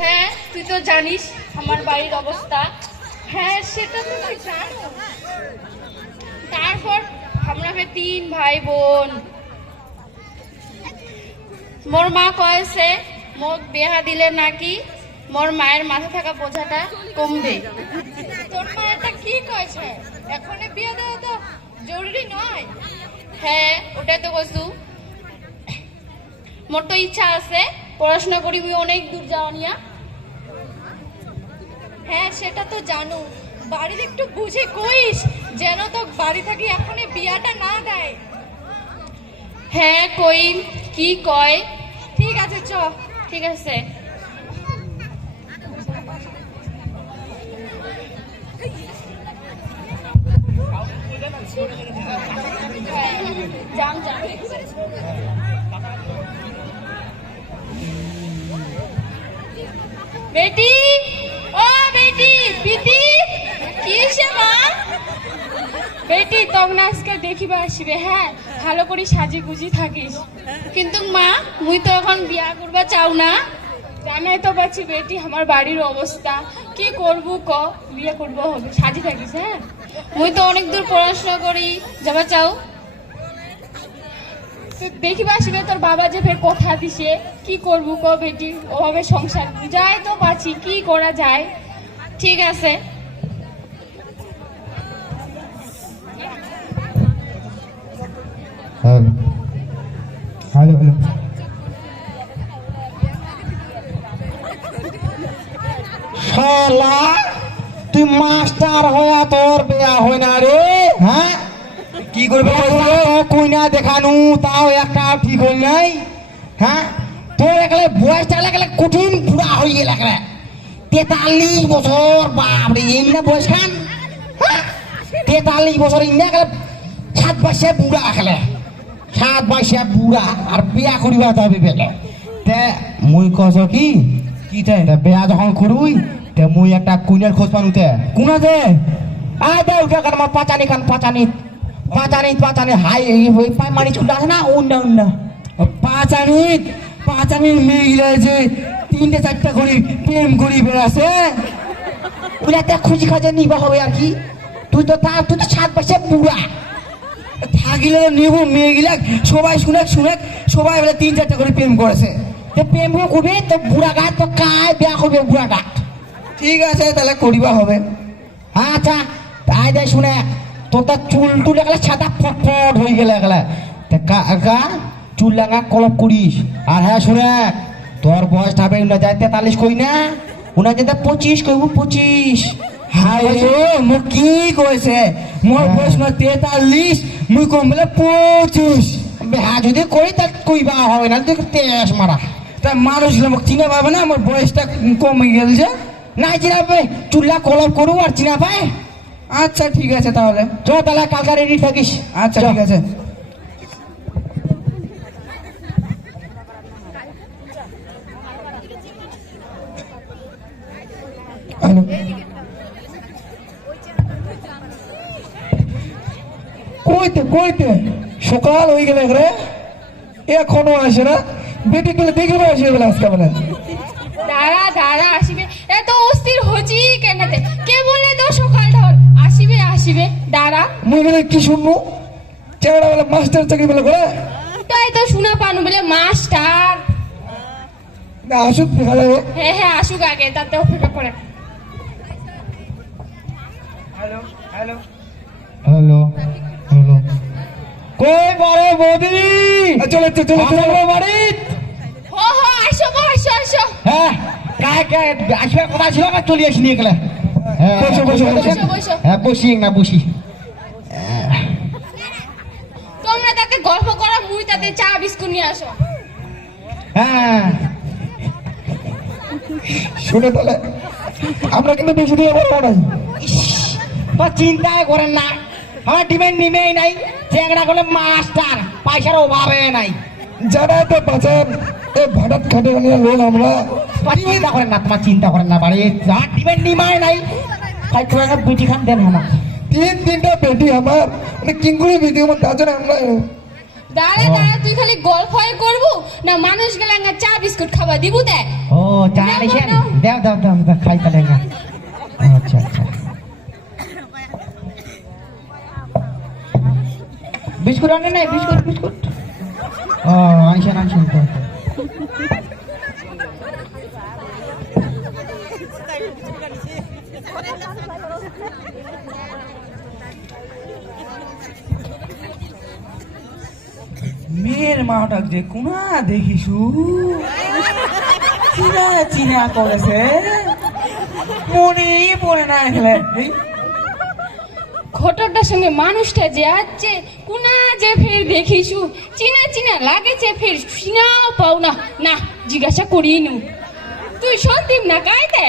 হ্যাঁ, তুই তো জানিস আমার বাড়ির অবস্থা। হ্যাঁ, সেটা তো তুই জানো। তারপর আমরা 3 ভাই বোন। মোর মা কয়েছে মোক বিয়া দিলে নাকি মোর মায়ের মাথা থাকা বোঝাটা কমবে। তোর মা এটা কি কয়েছে? এখনই বিয়ে দেওয়া তো জরুরি নয়। হ্যাঁ, ওটাই তো কইছু। মোর তো ইচ্ছা আছে পড়াশোনা করি অনেক দূর যাওয়া নিয়া। হ্যাঁ, সেটা তো জানো। বাড়ির একটু বুঝে কইস যেন তো বাড়ি থাকি এখনই বিয়াটা না দেয়। হ্যাঁ কইম, কি কয়? ঠিক আছে, চ। ঠিক আছে। যাম যাম। বেটি, ও বেটি, পিতি, কি সে মা? বেটি তখন আজকে দেখিবা আসবে। হ্যাঁ, ভালো করে সাজি গুজি থাকিস। কিন্তু মা, মুই তো এখন বিয়া করবা চাও না। জানাই তো পাচ্ছি বেটি আমার বাড়ির অবস্থা, কি করবো ক? বিয়ে করবো হবে, সাজি থাকিস। হ্যাঁ, মুই তো অনেক দূর পড়াশোনা করি, যাবা চাও? দেখিবা আসবে তোর বাবা যে ফের কথা দিছে, কি করবো ক বেটি? ওভাবে সংসার বুঝাই তো পাচ্ছি, কি করা যায়? ঠিক আছে। হ্যালো হ্যালো হ্যালো শালা, তুই মাস্টার হওয়া তোর বিয়া হয় না রে? হ্যাঁ, কি করবে? কইনা দেখানু তাও একটা ঠিক হল নাই। হ্যাঁ, তোর একলে বয়সটা লাগলে কঠিন বুড়া হয়ে গেল। 43 বছর, বাপরে এমনি বয়স খান। 43 বছর এমনি গেলে 7 বয়সে বুড়া খেলে। 7 বয়সে বুড়া আর বিয়া করিবা তবে বেলে। তে মুই কছ কি বেয়া যখন করুই তে মুই একটা কুইনের খোঁজ পানুতে। কোনা দে আয় দে উঠে কার আমার পাচানি কান পাচানি পাচানি পাচানি হাই ওই পাই মারি চুলা আছে না উন্না উন্না পাচানি পাচানি মেয়ে গিলা যে 3-4টা করে প্রেম করি বেড়াছে। ওইটা খুঁজি খাজে নিবা হবে আর কি। তুই তো 7 বছর বুড়া থাকিলে নিব মেয়ে গিলা সবাই শুনে শুনে সবাই বলে 3-4টা করে প্রেম করেছে। প্রেম করবে তো বুড়া গাছ তো কায় বিয়া করবে বুড়া গাছ। ঠিক আছে, তাহলে করিবা হবে। আচ্ছা তাই দেয় শুনে তোর তো চুল টুল গেলে সাদা ফটফট হয়ে গেলে গেলে চুল লাগা কলপ করিস। আর হ্যাঁ শুনে, তোর বয়স হবে 43 কই না, 25 কইব 25। হাই মোক কি কইছে? মোর বয়স না 43, মুই কম বলে 25। হ্যাঁ, যদি কই তা কইবা হবে না, তুই তেজ মারা। তা মানুষ মোক চিনা পাবে না আমার বয়সটা কমে গেল যে? না চিনাবে, চুল্লা কলপ করু আর চিনা পায়। আচ্ছা ঠিক আছে, তাহলে চ, তাহলে কালকে রেডি থাকিস। আচ্ছা ঠিক আছে। কইতে কইতে সকাল হয়ে গেলে রে, এখনো আসে না। বেটি গেলে দেখবে আসবে বলে আজকে বলে দাঁড়া দাঁড়া আসিবে। এত অস্থির হচ্ছি কেনাতে? কে বলে তো সকাল ঢল আসিবে আসিবে? দাঁড়া। মুই বলে কি শুনবো? চেহারা বলে মাস্টার চাকরি বলে করে। তাই তো শোনা পানু বলে মাস্টার। না আসুক দেখা যাবে। হ্যাঁ হ্যাঁ, আসুক আগে, তাতে অপেক্ষা করে। হ্যালো হ্যালো হ্যালো হ্যালো, কই বড় বৌদি? চলে চলে চলে বাড়ি। হো হো, আসো গো, আসো আসো। হ্যাঁ, কায় কায় আসবে কথা ছিল না, চলে আসি নিয়ে গেলে। বসো বসো বসো বসো। হ্যাঁ, বসি না বসি। তোমরা তাতে গল্প করো, মুই তাতে চা বিস্কুট নিয়ে আসো। হ্যাঁ শুনে তাহলে আমরা কিন্তু বেশি দিয়ে বলবো নাই। বা চিন্তাই করেন না, আমার ডিমের নিমেই নাই। চেংড়া করলে মাস্টার, পয়সার অভাবে নাই। যারা তো বাঁচান এই ভাড়াত খাটে নিয়ে লোন আমরা। চিন্তা করেন না, তোমার চিন্তা করেন না, বাড়ি যার ডিমের নিমাই নাই। তাই তোমার বেটি খান দেন আমার 3-3টা বেটি আমার, মানে কিঙ্গুলি বেটি আমার, তার জন্য আমরা দাঁড়া দাঁড়া, তুই খালি গল্প করবো না মানুষ গেলে চা বিস্কুট খাওয়া দিব দেখ। ও চা নিছেন, দাও দাও দাও দাও, খাই তাহলে না। আচ্ছা আচ্ছা, বিস্কুট আনে নাই? বিস্কুট বিস্কুট ও আনছেন আনছেন তো। মেয়ের মাটা যে কোনা দেখিসু চিনা চিনা করেছে, মনেই পড়ে না এখানে। ঘটকটার সঙ্গে মানুষটা যে আছে কুনা যে ফের দেখিছু, চিনা চিনা লাগেছে, ফের চিনাও পাও না। না জিজ্ঞাসা করি নু, তুই সন্দীপ না কাইতে?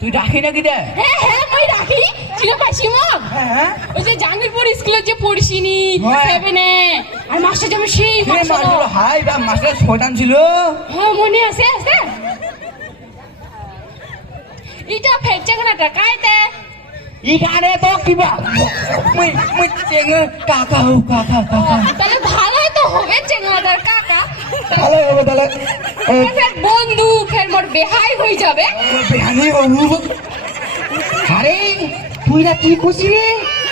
তুই ডাকি নাকি দে? হ্যাঁ হ্যাঁ মই রাখি, চিনা পাইছি মগ। হ্যাঁ ওই যে জাঙ্গিরপুর স্কুলে যে পড়ছিনি হ্যাঁ। 7 এ, আর মাস্টার যেমন সেই মাস্টার। হাই বা মাস্টার শয়তান ছিল। হ্যাঁ মনে আছে আছে। এটা ফের চেঙ্গাটা কাইতে? ইখানে তো কিবা মুই মুই চেঙ্গা কাকা হো, কাকা কাকা। তাহলে ভালোই তো হবে চেঙ্গাটার কাকা। ভালো হবে তাহলে। ফের বন্ধু, ফের মোর বেহাই হয়ে যাবে। বেহানি বাবু, আরে তুই না কি খুশি রে?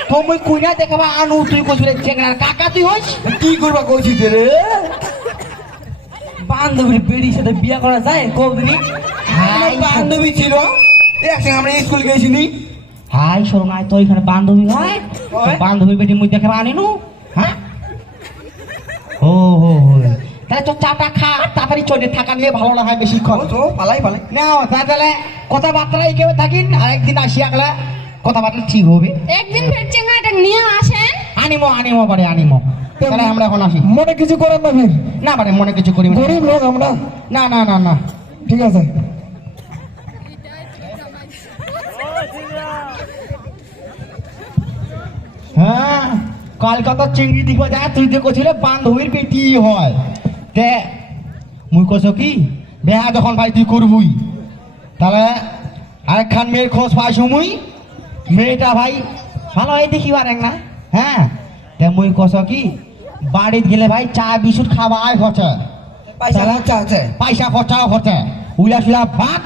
তো মুই কুইনা দেখাবা আনু, তুই কইছিস চেংড়ার কাকা তুই হইস? কি করবা কইছিস রে? বান্ধবীর বেড়ির সাথে বিয়ে করা যায় কবদিনই? আমার বান্ধবী ছিল, একসঙ্গে আমরা স্কুল গেছিনি। হাই শোনাই তো এখানে বান্ধবী হয়, তো বান্ধবী বেটি মুই দেখাবা আনিনু। হ্যাঁ ও হো হো, তাহলে তো চাটা খা, তাড়াতাড়ি চলে থাকা নিয়ে ভালো না হয় বেশিক্ষণ। তো পালাই পালাই। নাও তাহলে কথাবার্তা কেউ থাকিন, আরেকদিন আসিয়া গেলে কথাবার্তা ঠিক হবে। একদিন ফের চেঙ্গাটা নিয়ে আসেন। আনিমো আনিমো পারে আনিমো। তাহলে আমরা এখন আসি। মনে কিছু করেন না ফির, না পারে মনে কিছু করি না। গরিব লোক আমরা। না না না না, ঠিক আছে। হ্যাঁ কলকাতা চিংড়ি দিব যায়, তুই যে কছিল বান্ধবীর বেটি হয়, তে মুই কছ কি বেহা যখন ভাই তুই করবুই, তাহলে আরেকখান মেয়ের খোঁজ পাইছো মুই। মেয়েটা ভাই ভালো হয় দেখিবার না। হ্যাঁ তে মুই কছ কি বাড়িত গেলে ভাই চা বিস্কুট খাওয়াই খরচা, পয়সা খরচা আছে। পয়সা খরচাও খরচা, উইলা সুলা ভাত।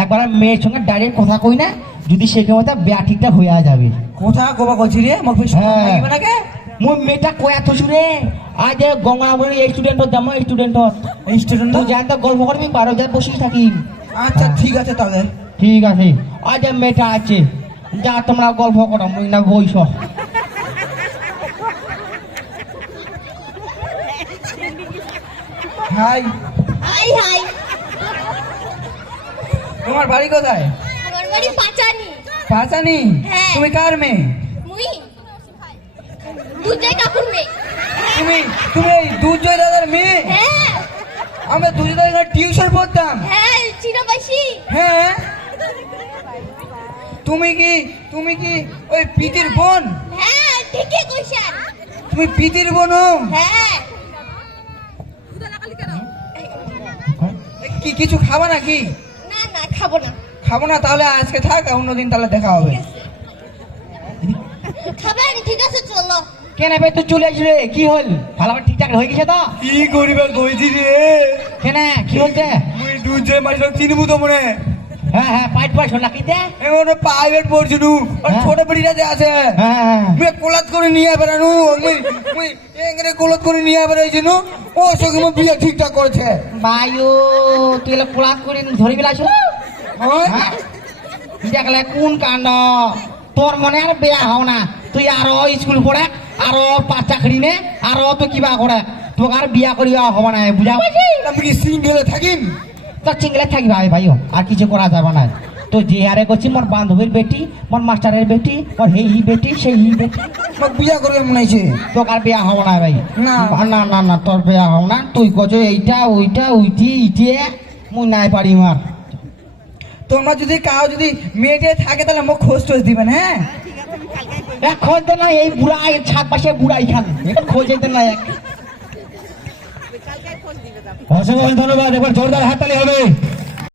একবার মেয়ের সঙ্গে ডাইরেক্ট কথা কই না, যদি সে কেউ বেয়া ঠিকঠাক হইয়া যাবে। কোথা কবা কইছি রে? মোক ফিস হ্যাঁ। লাগিবে নাকি? মই মেয়েটা কয়া থসু রে, আজ গঙ্গাবলী স্টুডেন্টত যাম, স্টুডেন্টত স্টুডেন্ট। তুই জান তো গল্প করবি 12 বসে থাকি। আচ্ছা ঠিক আছে তাহলে। ঠিক আছে, আজ মেয়েটা আছে, যা তোমরা গল্প করো, মুই না বইস। হাই, হাই হাই, তোমার বাড়ি কোথায়? আমার বাড়ি পাচানি। পাঁচানি? হ্যাঁ। তুমি কার মেয়ে? মুই দুজাই কাকুর মেয়ে। তুমি তুমি এই দুর্জয় দাদার মেয়ে? হ্যাঁ আমরা দুর্জয় দাদার টিউশন পড়তাম। হ্যাঁ, চিনা পাইছি। হ্যাঁ, তুমি কি ওই পিতির বোন? হ্যাঁ ঠিকই কইছেন। তুমি পিতির বোন? হ্যাঁ কি কিছু খাবা নাকি? না না খাবো না। খাবো না? তাহলে আজকে থাক, অন্যদিন তাহলে দেখা হবে। খাবেন? ঠিক আছে চলো। কেন ভাই তুই চলে আসলি রে? কি হল? ভালো ঠিকঠাক হয়ে গেছে তো? কি করিবার কইছি রে? কেন কি হচ্ছে? মুই দুর্জয় মাইসব চিনবু তো মনে? হ্যাঁ হ্যাঁ, পাইট পাইছ নাকি দে? এমন প্রাইভেট পড়ছিলু, আর হ্যাঁ। ছোট বেড়িটা যে আছে হ্যাঁ হ্যাঁ মুই কোলাত করে নিয়ে বেড়ানু, মুই এখানে কোলাত করে নিয়ে বেড়াইছিল, ও সঙ্গে মোর বিয়ে ঠিকঠাক করেছে। বায়ু তুই এলা কোলাত করে ধরি গেলাছ? হ্যাঁ? দেখলে কোন কাণ্ড, তোর মনে আর বেয়া হও না, তুই আরো স্কুল পড়ে, আরো পাঁচ চাকরি নে, আরো তো কিবা করে, তোকে আর বিয়া করিয়া হব না, বুঝা? আমি কি সিঙ্গেলে থাকিম? তোর চিংলে থাকি ভাই ভাইও, আর কিছু করা যাবে না। তো যে হারে করছি মোর বান্ধবীর বেটি, মোর মাস্টারের বেটি, মোর হেই বেটি সেই বেটি, মোক বিয়া করে মনে হয়েছে। তোকে আর বিয়া হব না ভাই। না। না না না, তোর বিয়া হব না। তুই কছ এইটা ওইটা উইটি ইটিয়ে মুই নাই পারি মার। তোমরা যদি কাউ যদি মেয়েটে থাকে তাহলে মোক খোঁজ টোজ দিবেন। হ্যাঁ, এখন তো না, এই বুড়া ছাদ পাশে বুড়া এখানে খোঁজ যেতে না। অসংখ্য ধন্যবাদ, একবার জোরদার হাততালি হবে।